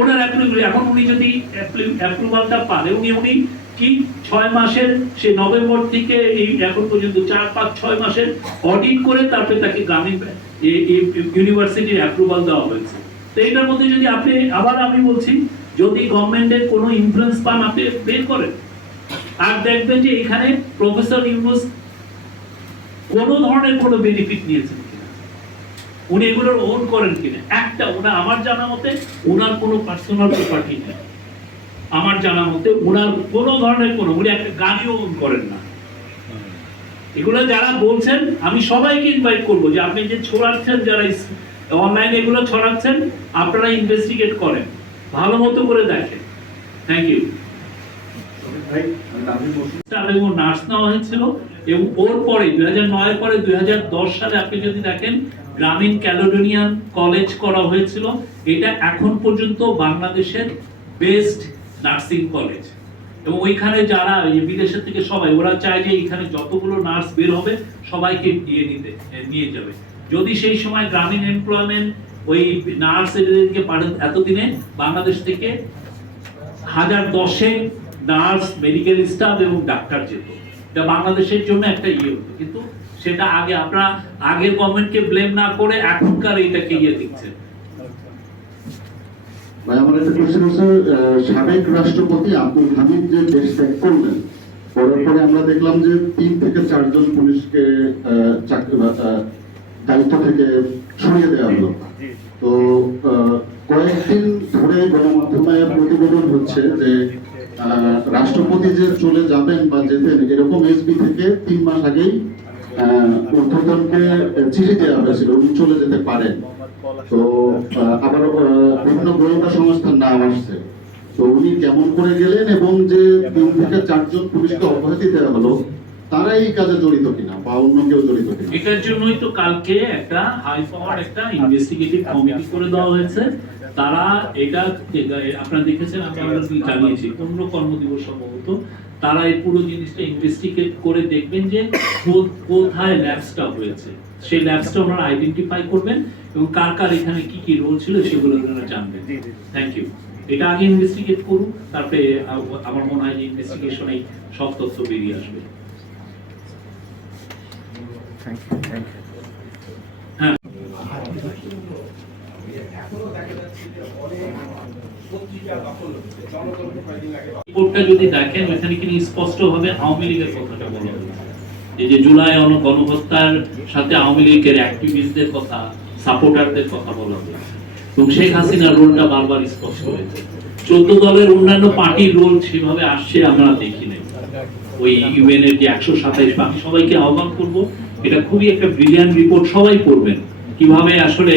ওনার approval, এখন উনি যদি অ্যাপ্রুভালটা পারে, উনি কি 6 মাসের, সে নভেম্বর থেকে এই এখন পর্যন্ত 4-5-6 মাসের অডিট করে তারপরে তাকে গ্রামীণ ইউনিভার্সিটির অ্যাপ্রুভাল দেওয়া হয়েছে। তো এটার মধ্যে যদি আপনি, আবার আমি বলছি, যদি গভর্নমেন্টের কোনো ইনফ্লুয়েন্স পান আপনি বের করেন, আর দেখবেন যে এখানে প্রফেসর ইউনুস কোনো ধরনের কোনো বেনিফিট নিয়েছেন কিনা, উনি এগুলোর ওন করেন কিনা। একটা ওনার, আমার জানা মতে ওনার কোনো পার্সোনাল প্রপার্টি নেই, আমার জানা মতে ওনার কোনো ধরনের কোনো, উনি একটা গাড়িও ওন করেন না। এগুলো যারা বলছেন আমি সবাইকে ইনভাইট করবো যে আপনি যে ছড়াচ্ছেন, যারা অনলাইনে এগুলো ছড়াচ্ছেন, আপনারা ইনভেস্টিগেট করেন, ভালো মতো করে দেখেন। Thank you. নার্স নেওয়া হয়েছিল এবং ওর পরে 2009 পরে 2010 সালে আপনি যদি দেখেন গ্রামীণ ক্যালেডোনিয়ান কলেজ করা হয়েছিল। এটা এখন পর্যন্ত বাংলাদেশের বেস্ট নার্সিং কলেজ, এবং ওইখানে যারা বিদেশের থেকে সবাই, ওরা চায় যে এখানে যতগুলো নার্স বের হবে সবাইকে নিয়ে যাবে। যদি সেই সময় গ্রামীণ এমপ্লয়মেন্ট ওই নার্স এদেরকে এতদিনে বাংলাদেশ থেকে 1010 নার্স, মেডিকেল স্টাফ এবং ডাক্তার যেত, এটা বাংলাদেশের জন্য একটা ইয়ে হতো। কিন্তু সেটা আগে, আপনারা আগের গভর্নমেন্টকে ব্লেম না করে এখনকার এইটাকে ইয়ে দিচ্ছেন। ভাই, আমার একটা কোশ্চেন হচ্ছে, সাবেক রাষ্ট্রপতি আব্দুল হামিদ যে দেশ ত্যাগ করলেন, করার পরে আমরা দেখলাম যে 3 থেকে 4 জন পুলিশকে দায়িত্ব থেকে সরিয়ে দেওয়া হলো। তো কয়েকদিন ধরে গণমাধ্যমে প্রতিবেদন হচ্ছে যে রাষ্ট্রপতি যে চলে যাবেন বা যেতেন, এরকম এসবি থেকে 3 মাস আগেই ঊর্ধ্বতনকে চিঠি দেওয়া হয়েছিল উনি চলে যেতে পারেন। তো আবার বিভিন্ন গোয়েন্দা সংস্থার নাম আসছে। তো উনি কেমন করে গেলেন, এবং যে 3 থেকে 4 জন পুলিশকে অব্যাহতি দেওয়া হলো, তারা এই কাজে জড়িত কিনা বা অন্য কেউ জড়িত কিনা? এটার জন্যই তো কালকে একটা হাই পাওয়ার একটা ইনভেস্টিগেটিভ কমিটি করে দেওয়া হয়েছে। তারা এটা, আপনারা দেখেছেন, আমরা জানিয়েছি 15 কর্মদিবস সম্ভবত, তারা এই পুরো জিনিসটা ইনভেস্টিগেট করে দেখবেন যে কোথায় ল্যাপসটা হয়েছে, সেই ল্যাপসটা ওনারা আইডেন্টিফাই করবেন এবং কার কার এখানে কি কি রোল ছিল সেগুলো ওনারা জানবেন। Thank you. এটা আগে ইনভেস্টিগেট করুন, তারপরে আমার মনে হয় যে ইনভেস্টিগেশনে সব তথ্য বেরিয়ে আসবে। হ্যাঁ, রিপোর্টটা যদি দেখেন ওখানে কিন্তু স্পষ্টভাবে আওয়ামী লীগের কথাটা বলা হয়েছে, এই যে জুলাই গণহত্যার সাথে আওয়ামী লীগের অ্যাক্টিভিস্টদের কথা, সাপোর্টারদের কথা বলা হয়েছে, এবং শেখ হাসিনার রোলটা বারবার স্পষ্ট হয়েছে। 14 দলের অন্যান্য পার্টির রোল সেভাবে আসছে আমরা দেখি নাই। ওই ইউএন এর যে 127, আমি সবাইকে আহ্বান করব, এটা খুবই একটা ব্রিলিয়ান্ট রিপোর্ট, সবাই পড়বেন কিভাবে আসলে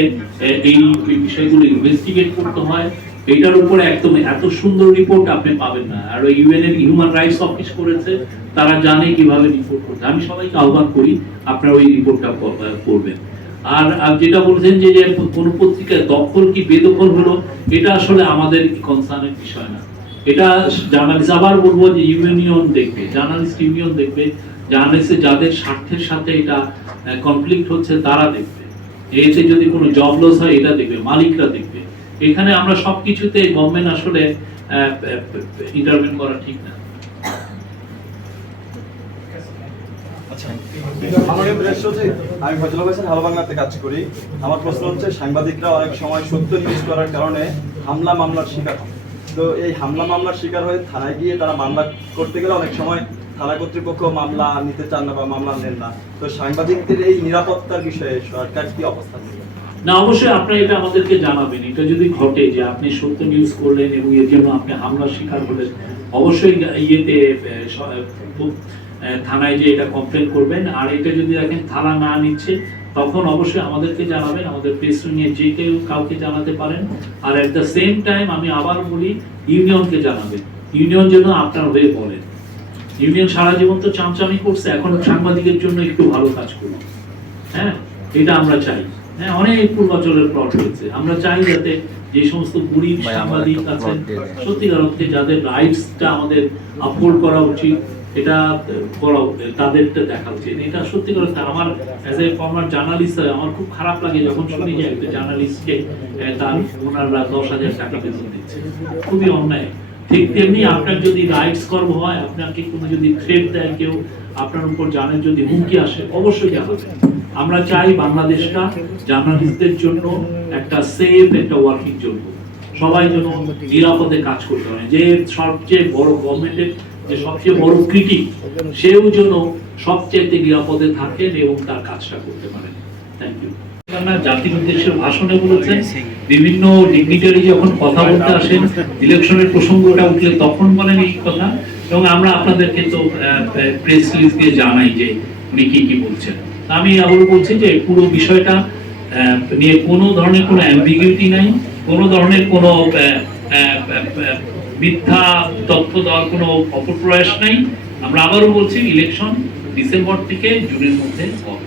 এই বিষয়গুলো ইনভেস্টিগেট করতে হয়। এটার উপরে একদম এত সুন্দর রিপোর্ট আপনি পাবেন না। আর ইউএন এর হিউম্যান রাইটস অফিস করেছে, তারা জানে কিভাবে রিপোর্ট করতে। আমি সবাইকে আহ্বান করি আপনারা ওই রিপোর্টটা পড়বেন। আর যেটা বলছেন যে কোন পত্রিকায় দখল কি বেদখল হলো, এটা আসলে আমাদের কনসার্নের বিষয় না। এটা জার্নালিস্ট, আবার বলবো যে ইউনিয়ন দেখবে, জার্নালিস্ট ইউনিয়ন দেখবে, জার্নালিস্টের যাদের স্বার্থের সাথে এটা কনফ্লিক্ট হচ্ছে তারা দেখবে। এতে যদি কোনো জব লস হয় এটা দেখবে, মালিকরা দেখবে। এখানে আমরা সবকিছুতে গভর্নমেন্ট আসলে ইন্টারভেন করা ঠিক না। আমি ফজল হোসেন হালো বাংলাতে কাজ করি। আমার প্রশ্ন হচ্ছে, সাংবাদিকরা অনেক সময় সত্য নিউজ করার কারণে হামলা মামলার শিকার হয়। তো এই হামলা মামলার শিকার হয়ে থানায় গিয়ে তারা মামলা করতে গেলে অনেক সময় থানা কর্তৃপক্ষ মামলা নিতে চান না বা মামলা নেন না। তো সাংবাদিকদের এই নিরাপত্তার বিষয়ে সরকার কি অবস্থান নেবে? না, অবশ্যই আপনারা এটা আমাদেরকে জানাবেন। এটা যদি ঘটে যে আপনি সত্য নিউজ করলেন এবং এর জন্য আপনি হামলার শিকার হলেন, অবশ্যই ইয়েতে থানায় যে এটা কমপ্লেন করবেন। আর এটা যদি দেখেন থানা না নিচ্ছে, তখন অবশ্যই আমাদেরকে জানাবেন, আমাদের প্রেস নিয়ে যে কেউ কাউকে জানাতে পারেন। আর এট দ্য সেম টাইম আমি আবার বলি, ইউনিয়নকে জানাবেন, ইউনিয়ন যেন আপনার হয়ে বলেন। ইউনিয়ন সারা জীবন তো চামচামি করছে, এখন সাংবাদিকের জন্য একটু ভালো কাজ করুন। হ্যাঁ, এটা আমরা চাই। হ্যাঁ, অনেক পূর্বাচলের প্লট হয়েছে, আমরা চাই যাতে যে সমস্ত গরিব সাংবাদিক আছেন, সত্যিকার অর্থে যাদের রাইটসটা আমাদের আপহোল্ড করা উচিত, এটা বড় তাদেরটা দেখা উচিত। এটা সত্যি করে আমার অ্যাজ এ ফর্মার জার্নালিস্ট আমার খুব খারাপ লাগে যখন শুনি যে একটা জার্নালিস্টকে তার ওনাররা 10,000 টাকা বেতন দিচ্ছে, খুবই অন্যায়। ঠিক তেমনি আপনার যদি রাইটস কর্ম হয়, আপনাকে কোনো যদি থ্রেট দেয় কেউ, আপনার উপর জানের যদি হুমকি আসে, অবশ্যই জানাবেন। আমরা চাই বাংলাদেশটা জার্নালিস্টদের জন্য একটা সেফ একটা ওয়ার্কিং জোন, সবাই যেন নিরাপদে কাজ করতে পারে। যে সবচেয়ে বড় গভর্নমেন্টের যে সবচেয়ে বড় ক্রিটিক, সেও যেন সবচেয়ে নিরাপদে থাকেন এবং তার কাজটা করতে পারেন। Thank you. জাতির উদ্দেশ্যে ভাষণে বলেছেন, বিভিন্ন ডিগনিটারি যখন কথা বলতে আসেন ইলেকশনের প্রসঙ্গটা উঠলে তখন বলেন এই কথা, এবং আমরা আপনাদেরকে তো প্রেস রিলিজ দিয়ে জানাই যে উনি কি বলছেন। আমি আবারও বলছি যে পুরো বিষয়টা নিয়ে কোনো ধরনের কোনো অ্যাম্বিগুইটি নাই, কোনো ধরনের কোনো মিথ্যা তথ্য দেওয়ার কোনো অপপ্রয়াস নাই। আমরা আবারও বলছি ইলেকশন ডিসেম্বর থেকে জুনের মধ্যে হবে।